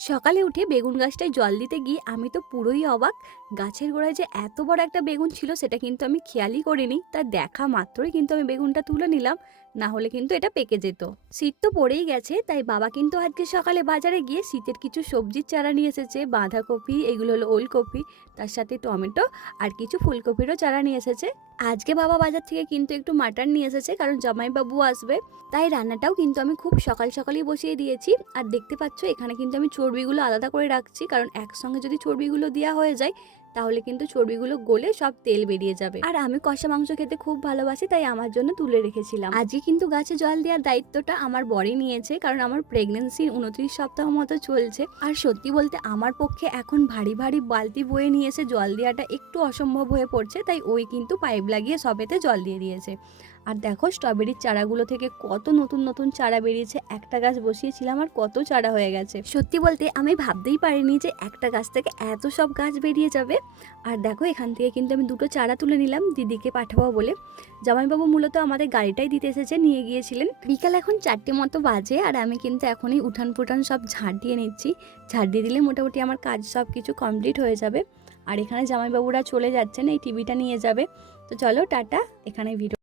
সকালে উঠে বেগুন গাছটায় জল দিতে গিয়ে আমি তো পুরোই অবাক। গাছের গোড়ায় যে এত বড় একটা বেগুন ছিল সেটা কিন্তু আমি খেয়ালই করিনি। তা দেখা মাত্রই কিন্তু আমি বেগুনটা তুলে নিলাম, না হলে কিন্তু এটা পেকে যেত। শীত তো পড়েই গেছে, তাই বাবা কিন্তু আজকে সকালে বাজারে গিয়ে শীতের কিছু সবজির চারা নিয়ে এসেছে। বাঁধাকপি, এগুলো হলো ওলকপি, তার সাথে টমেটো আর কিছু ফুলকপিরও চারা নিয়ে এসেছে। আজকে বাবা বাজার থেকে কিন্তু একটু মাটন নিয়ে এসেছে, কারণ জামাইবাবু আসবে। তাই রান্নাটাও কিন্তু আমি খুব সকাল সকালই বসিয়ে দিয়েছি। আর দেখতে পাচ্ছ এখানে কিন্তু আমি চর্বিগুলো আলাদা করে রাখছি, কারণ একসঙ্গে যদি চর্বিগুলো দেওয়া হয়ে যায় তাহলে কিন্তু চর্বিগুলো গলে সব তেল বেরিয়ে যাবে। আর আমি কষা মাংস খেতে খুব ভালোবাসি, তাই আমার জন্য তুলে রেখেছিলাম। আজকে কিন্তু গাছে জল দেওয়ার দায়িত্বটা আমার বরই নিয়েছে, কারণ আমার প্রেগনেন্সির 29 সপ্তাহ মতো চলছে। আর সত্যি বলতে আমার পক্ষে এখন ভারী ভারী বালতি বয়ে নিয়ে এসে জল দেওয়াটা একটু অসম্ভব হয়ে পড়ছে, তাই ওই কিন্তু পাইপ লাগিয়ে সবেতে জল দিয়ে দিয়েছে। আর দেখো স্ট্রবেরির চারাগুলো থেকে কত নতুন নতুন চারা বেরিয়েছে। একটা গাছ বসিয়েছিলাম আর কত চারা হয়ে গেছে। সত্যি বলতে আমি ভাবতেই পারিনি যে একটা গাছ থেকে এত সব গাছ বেরিয়ে যাবে। আর দেখো এখান থেকে কিন্তু আমি দুটো চারা তুলে নিলাম দিদিকে পাঠাবো বলে। জামাইবাবু মূলত আমাদের গাড়িটাই দিতে এসেছে, নিয়ে গিয়েছিলেন। বিকাল এখন 4টে মতো বাজে, আর আমি কিন্তু এখনই উঠান ফুটান সব ঝাড় দিয়ে নিচ্ছি। ঝাড় দিয়ে দিলে মোটামুটি আমার কাজ সব কিছু কমপ্লিট হয়ে যাবে। আর এখানে জামাইবাবুরা চলে যাচ্ছেন, এই টিভিটা নিয়ে যাবে। তো চলো টাটা, এখানে ভিডিও